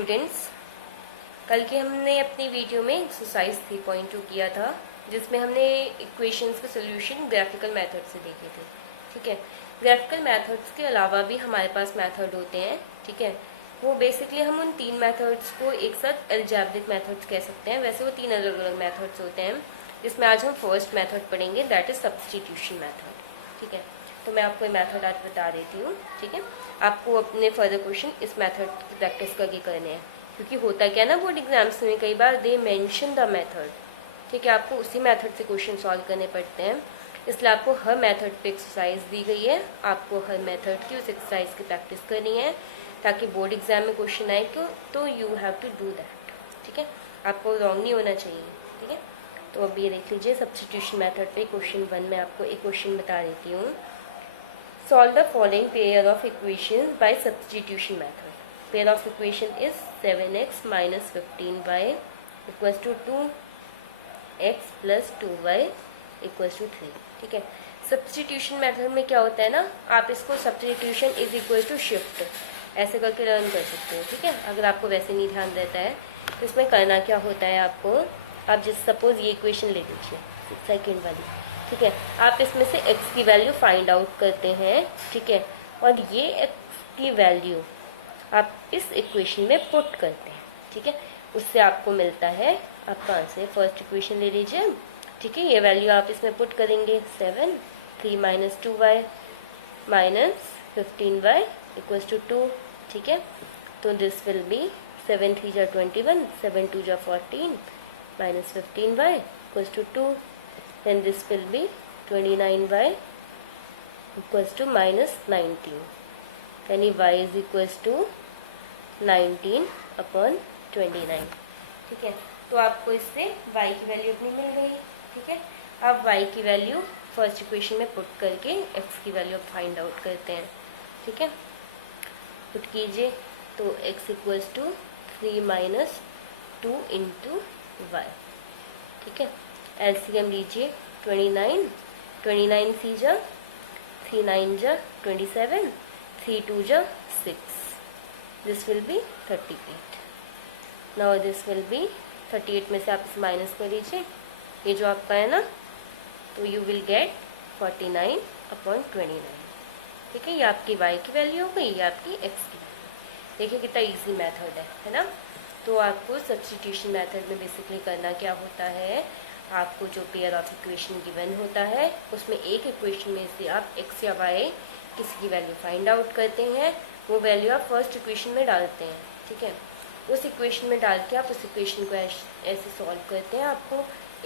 Students, कल के हमने अपनी वीडियो में एक्सरसाइज 3.2 किया था जिसमें हमने इक्वेशंस के सॉल्यूशन ग्राफिकल मेथड से देखे थे। ठीक है, ग्राफिकल मेथड्स के अलावा भी हमारे पास मेथड होते हैं। ठीक है, वो बेसिकली हम उन तीन मेथड्स को एक साथ अलजेब्रिक मेथड्स कह सकते हैं। वैसे वो तीन अलग अलग मेथड्स होते हैं जिसमें आज हम फर्स्ट मेथड पढ़ेंगे, दैट इज सब्स्टिट्यूशन मेथड। ठीक है, तो मैं आपको ये मेथड आज बता देती हूँ। ठीक है, आपको अपने फर्दर क्वेश्चन इस मेथड की प्रैक्टिस करके करने हैं, क्योंकि होता क्या ना बोर्ड एग्जाम्स में कई बार दे मेंशन द मेथड। ठीक है, आपको उसी मेथड से क्वेश्चन सॉल्व करने पड़ते हैं, इसलिए आपको हर मेथड पे एक्सरसाइज दी गई है। आपको हर मेथड की उस एक्सरसाइज की प्रैक्टिस करनी है ताकि बोर्ड एग्जाम में क्वेश्चन आए क्यों, तो you have to do that. ठीक है, आपको रॉन्ग नहीं होना चाहिए। ठीक है, तो अब ये देख लीजिए सब्स्टिट्यूशन मेथड पे क्वेश्चन 1 में आपको एक क्वेश्चन बता देती हूँ। Solve the following pair of equations by substitution method. Pair of equation is 7x minus 15y equals to 2x plus 2y equals to 3. ठीक है, सब्स्टिट्यूशन मेथड में क्या होता है ना, आप इसको substitution is equal to shift ऐसे करके लर्न कर सकते हो। ठीक है, अगर आपको वैसे नहीं ध्यान रहता है तो इसमें करना क्या होता है आपको, आप जिस सपोज ये इक्वेशन ले लीजिए सेकेंड वाली। ठीक है, आप इसमें से x की वैल्यू फाइंड आउट करते हैं। ठीक है, और ये x की वैल्यू आप इस इक्वेशन में पुट करते हैं। ठीक है, उससे आपको मिलता है आपका आंसर। फर्स्ट इक्वेशन ले लीजिए। ठीक है, ये वैल्यू आप इसमें पुट करेंगे 7, 3 minus 2y minus 15y equals to 2। ठीक है, तो दिस विल बी 7 3 जा 21, 7 2 जा 14 minus 15y equals to 2। then this will be 29y equals to minus 19, यानी y is equals to 19 upon 29। ठीक है, तो आपको इससे y की वैल्यू अपनी मिल गई। ठीक है, अब y की वैल्यू फर्स्ट इक्वेशन में पुट करके x की वैल्यू फाइंड आउट करते हैं। ठीक है, पुट कीजिए तो x equals to 3 minus 2 into Y. ठीक है, एलसीएम लीजिए 29 सी जा 3 9 जा 27, 3 2 जा 6, this will B 38। Now this will B 38 में से आप इसे माइनस कर लीजिए, ये जो आपका है ना, तो यू विल गेट 49 अपॉन 29। ठीक है, ये आपकी y की वैल्यू हो गई, ये आपकी x की वैल्यू। देखिए कितना इजी मेथड है ना। तो आपको सब्स्टिट्यूशन मेथड में बेसिकली करना क्या होता है, आपको जो पेयर ऑफ इक्वेशन गिवन होता है उसमें एक इक्वेशन में से आप x या y किसी की वैल्यू फाइंड आउट करते हैं, वो वैल्यू आप फर्स्ट इक्वेशन में डालते हैं। ठीक है, उस इक्वेशन में डाल के आप उस इक्वेशन को ऐसे सॉल्व करते हैं, आपको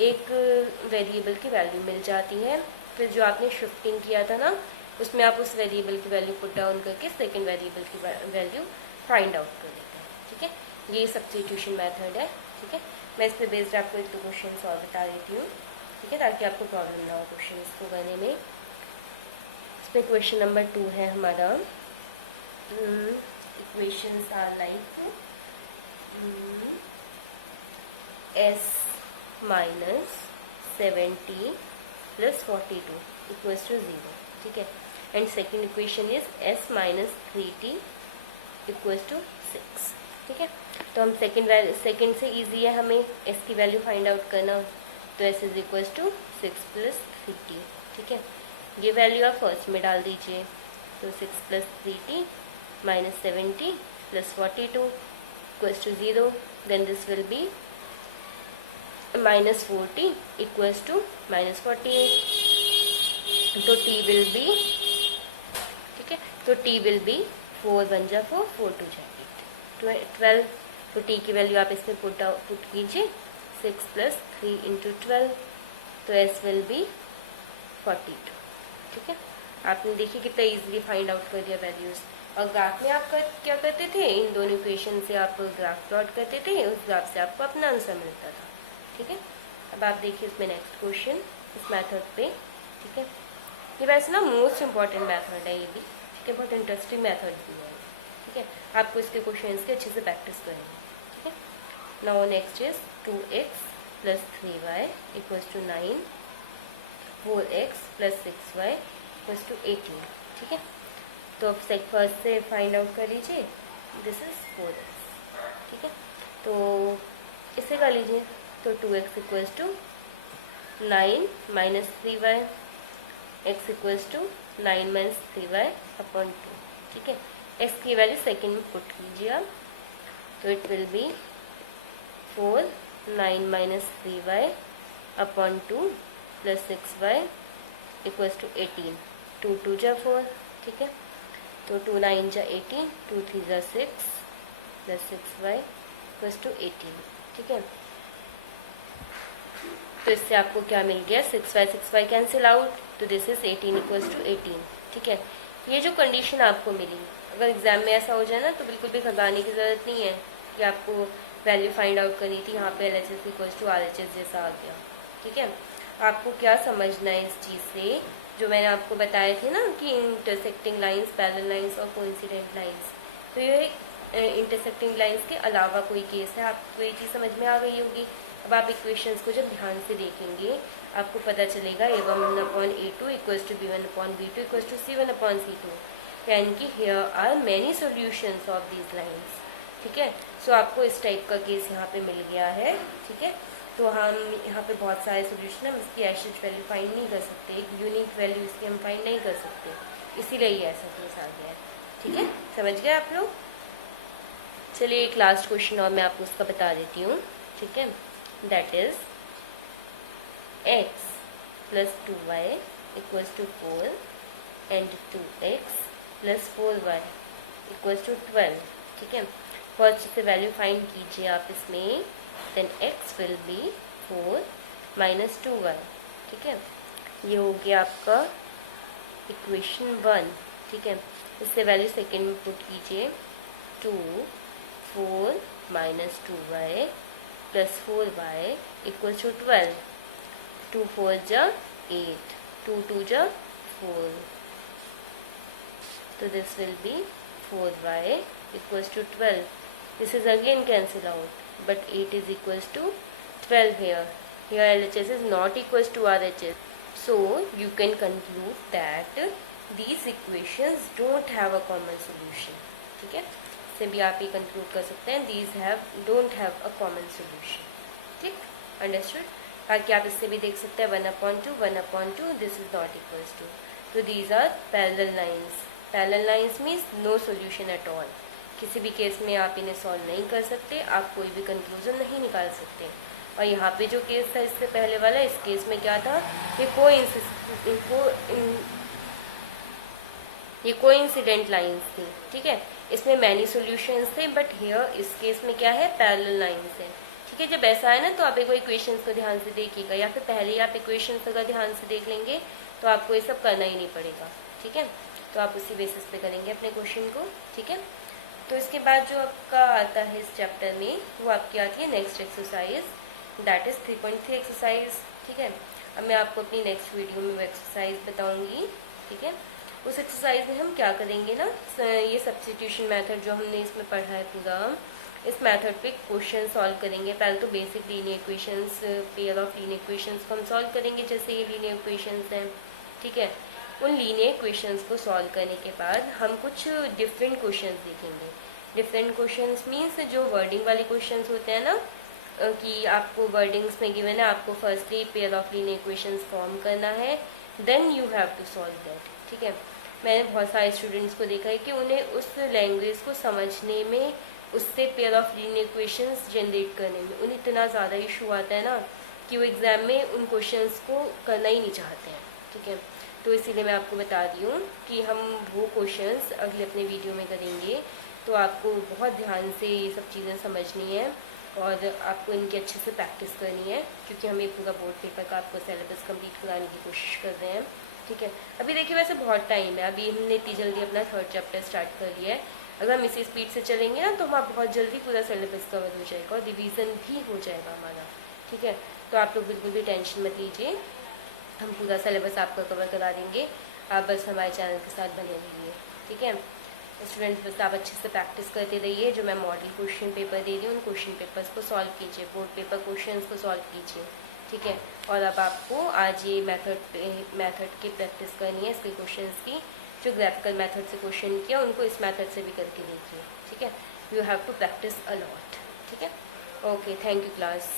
एक वेरिएबल की वैल्यू मिल जाती है। फिर जो आपने शिफ्टिंग किया था ना, उसमें आप उस वेरिएबल की वैल्यू पुट डाउन करके सेकेंड वेरिएबल की वैल्यू फाइंड आउट कर लेते हैं। ठीक है, ये सब्स्टिट्यूशन मेथड है। ठीक है, मैं इस पर बेस्ड आपको एक तो क्वेश्चन सॉल्व बता देती हूँ। ठीक है, ताकि आपको प्रॉब्लम ना हो क्वेश्चन को करने में। इसमें क्वेश्चन नंबर 2 है हमारा। Equations are like s minus 70 plus 42 equals to 0। ठीक है, and second equation is s minus 3t equals to 6। ठीक है, तो हम सेकेंड से इजी है हमें s की वैल्यू फाइंड आउट करना, तो s is equals to 6 plus 3t। ठीक है, ये वैल्यू आप फर्स्ट में डाल दीजिए, तो 6 plus 3t minus 70 plus 42 equals to 0, then this will be minus 4t equals to minus 48, तो t विल बी, ठीक है, तो t विल बी 4 1 जा 4, 4 2 जा 12, तो t की वैल्यू आप इसमें पुट कीजिए 6 प्लस 3 इंटू 12, तो s विल बी 42। ठीक है, आपने देखिए कितना इजीली फाइंड आउट कर दिया वैल्यूज। और ग्राफ में आप क्या करते थे, इन दोनों इक्वेशन से आप ग्राफ प्लॉट करते थे, उस ग्राफ से आपको अपना आंसर मिलता था। ठीक है, अब आप देखिए इसमें नेक्स्ट क्वेश्चन इस मेथड पे। ठीक है, ये वैसे ना मोस्ट इम्पॉर्टेंट मेथड है ये भी। ठीक है, बहुत इंटरेस्टिंग मेथड भी है। ठीक है, आपको इसके क्वेश्चंस की अच्छे से प्रैक्टिस करनी है। ठीक है, now next is 2x plus 3y equals to 9, 4x plus 6y equals to 18। ठीक है, तो अब फर्स्ट से फाइंड आउट कर लीजिए, दिस इज 4x। ठीक है, तो इसे कर लीजिए। तो 2x equals to 9 minus 3y, x equals to 9 minus 3y upon 2, ठीक है। x की वैल्यू सेकेंड में पुट कीजिए आप, तो it will be 4 9 minus 3y upon 2 plus 6y equals to 18, 2 2 जा 4, ठीक है। तो 2 9 जा 18, 2 3 जा 6 प्लस 6y इक्वल्स टू 18, ठीक है। तो इससे आपको क्या मिल गया, 6y कैंसिल आउट, तो दिस इज 18 इक्वल्स टू 18, ठीक है। ये जो कंडीशन आपको मिली, अगर एग्जाम में ऐसा हो जाए ना तो बिल्कुल भी घबराने की ज़रूरत नहीं है कि आपको वैल्यू फाइंड आउट करनी थी, यहाँ पे LHS इक्वल्स टू RHS जैसा आ गया, ठीक है। आपको क्या समझना है इस चीज़ से, जो मैंने आपको बताए थे ना कि इंटरसेक्टिंग लाइंस, पैरेलल लाइंस और कोइंसिडेंट लाइंस, तो ये इंटरसेक्टिंग लाइंस के अलावा कोई केस है, आपको ये चीज़ समझ में आ गई होगी। अब आप इक्वेशंस को जब ध्यान से देखेंगे आपको पता चलेगा A1 upon A2 equals to B1 upon B2 equals to C1 upon C2, यानी कि here are many solutions of these lines, ठीक है। सो आपको इस टाइप का केस यहाँ पे मिल गया है, ठीक है। तो हम यहाँ पे बहुत सारे सोल्यूशन हम इसकी एवरेज वैल्यू फाइंड नहीं कर सकते, एक यूनिक वैल्यू इसकी हम फाइंड नहीं कर सकते, इसीलिए ये ऐसा केस आ गया है, ठीक है। समझ गए आप लोग। चलिए एक लास्ट क्वेश्चन और मैं आपको उसका बता देती हूँ, ठीक है। That is x plus 2y equals to 4 and 2x plus 4y equals to 12, ठीक है। फर्स्ट से वैल्यू फाइंड कीजिए आप इसमें, then x will be 4 minus 2y, ठीक है। ये हो गया आपका इक्वेशन 1, ठीक है। इससे वैल्यू सेकेंड में पुट कीजिए, 2 4 minus 2y plus 4y equals to 12, 2 4 जा 8, 2 2 जा 4, so this will be 4y equals to 12. This is again cancel out, but 8 is equals to 12 here. Here LHS is not equals to RHS. So you can conclude that these equations don't have a common solution. ठीक है, इससे भी आप ये conclude कर सकते हैं, these don't have a common solution. ठीक, understood? ताकि आप इससे भी देख सकते हैं 1/2, this is not equals to. So these are parallel lines. Parallel lines means no solution at all, किसी भी केस में आप इन्हें सॉल्व नहीं कर सकते, आप कोई भी कंक्लूजन नहीं निकाल सकते। और यहाँ पे जो केस था इससे पहले वाला, इस केस में क्या था, ये कोइंसिडेंट लाइंस थी, ठीक है। इसमें मैनी सॉल्यूशंस थे, बट हियर इस केस में क्या है, पैरेलल लाइंस है, ठीक है। जब ऐसा है ना तो आप एक बार इक्वेशंस को ध्यान से देखिएगा, या फिर पहले ही आप इक्वेशंस अगर ध्यान से देख लेंगे तो आपको ये सब करना ही नहीं पड़ेगा, ठीक है। तो आप उसी बेसिस पे करेंगे अपने क्वेश्चन को, ठीक है। तो इसके बाद जो आपका आता है इस चैप्टर में, वो आपकी आती है next exercise, that is 3.3 exercise, ठीक है। अब मैं आपको अपनी नेक्स्ट वीडियो में वो एक्सरसाइज बताऊंगी, ठीक है। उस एक्सरसाइज में हम क्या करेंगे ना, ये सब्स्टिट्यूशन मेथड जो हमने इसमें पढ़ा है पूरा, इस मेथड पे क्वेश्चन सॉल्व करेंगे। पहले तो basic linear equations, pair of linear equations को हम सॉल्व करेंगे, जैसे ये लीनियर इक्वेशंस हैं, ठीक है। उन लीनियर इक्वेशंस को सॉल्व करने के बाद हम कुछ डिफरेंट क्वेश्चंस देखेंगे। डिफरेंट क्वेश्चंस मीन्स जो वर्डिंग वाले क्वेश्चंस होते हैं ना, कि आपको वर्डिंग्स में गिवन है, आपको firstly pair of linear equations form करना है, then you have to solve that, ठीक है। मैंने बहुत सारे स्टूडेंट्स को देखा है कि उन्हें उस लैंग्वेज को समझने में, उससे pair of linear equations generate करने में उन्हें इतना ज़्यादा इशू आता है ना कि वो एग्ज़ाम में उन क्वेश्चंस को करना ही नहीं चाहते हैं, ठीक है। तो इसीलिए मैं आपको बता रही हूँ कि हम वो क्वेश्चंस अगले अपने वीडियो में करेंगे, तो आपको बहुत ध्यान से ये सब चीज़ें समझनी है और आपको इनकी अच्छे से प्रैक्टिस करनी है, क्योंकि हम ये पूरा बोर्ड पेपर का आपको सिलेबस कंप्लीट कराने की कोशिश कर रहे हैं, ठीक है। अभी देखिए वैसे बहुत टाइम है, अभी हमने इतनी जल्दी अपना 3rd चैप्टर स्टार्ट कर लिया है। अगर हम इसी स्पीड से चलेंगे ना तो हमारा बहुत जल्दी पूरा सिलेबस कवर हो जाएगा और रिवीजन भी हो जाएगा हमारा, ठीक है। तो आप लोग बिल्कुल भी टेंशन मत लीजिए, हम पूरा सिलेबस आपको कवर करा देंगे, आप बस हमारे चैनल के साथ बने रहिए, ठीक है। स्टूडेंट्स बस आप अच्छे से प्रैक्टिस करते रहिए, जो मैं मॉडल क्वेश्चन पेपर दे रही हूँ उन क्वेश्चन पेपर्स को सॉल्व कीजिए, बोर्ड पेपर क्वेश्चंस को सॉल्व कीजिए, ठीक है। और अब आपको आज ये मेथड की प्रैक्टिस करनी है, इसके क्वेश्चंस की, जो ग्राफिकल मेथड से क्वेश्चन किया उनको इस मेथड से भी करके देखिए, ठीक है। You have to practise a lot. ठीक है। Okay, thank you class.